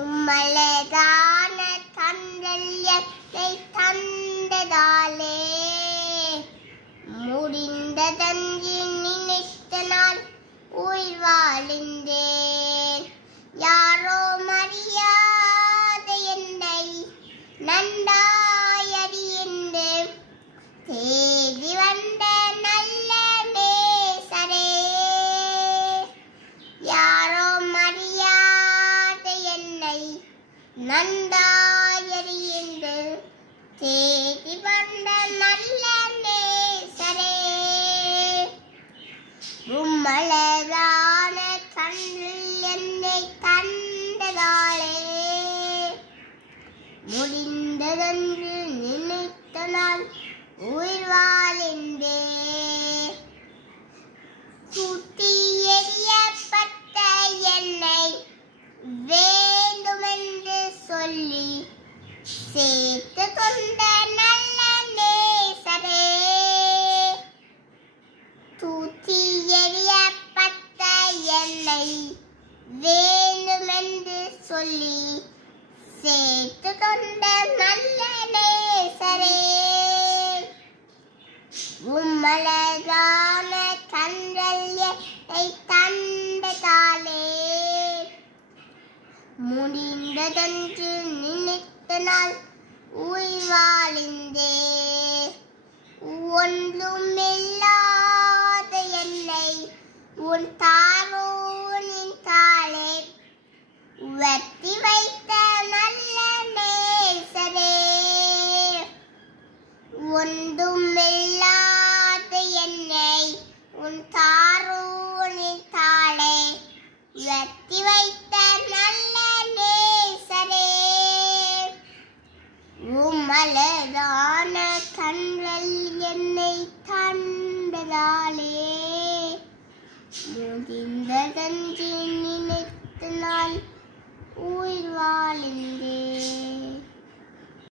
உம்மலதான தந்தல் என்னை தந்ததாலே முடிந்ததென்று நினைத்த நான் உயிர் வாழ்ந்தேன். யாரோ மரியாத என்னை நன்றாய் அறிந்து தேடி வந்த நல்ல நேசரே. யாரோ மரியாத என்னை நன்றாய் அறிந்து தேடி வந்த நல்ல நேசரே. உம்மலதான தந்தல் என்னை தந்ததாலே முடிந்ததென்று நினைத்த நான் உயிர் வாழ்ந்தேன். சுட்டி எறியப்பட்ட என்னை வேண்டுமென்று சொல்லி சேர்த்து கொண்ட நல்ல நேசரே. தூத்தி எறியப்பட்ட என்னை வேண்டுமென்று சொல்லி சேர்த்து கொண்ட நல்ல நேசரே. உம்மலதான தந்தல் என்னை தந்ததாலே முடிந்ததென்று நினைத்த நாள் உயிர் வாழ்ந்தேன். ஒன்றுமில்லாத என்னை உன் தாரோனின் தாளே வெட்டி வைத்த நல்ல நேசரே. ஒன்றுமில்லாத என்னை உன் தாரோனின் தாளே வெட்டி வைத்த நல்ல நேசரே. உம்மலதான தந்தல் என்னை தந்ததாலே முடிந்ததென்று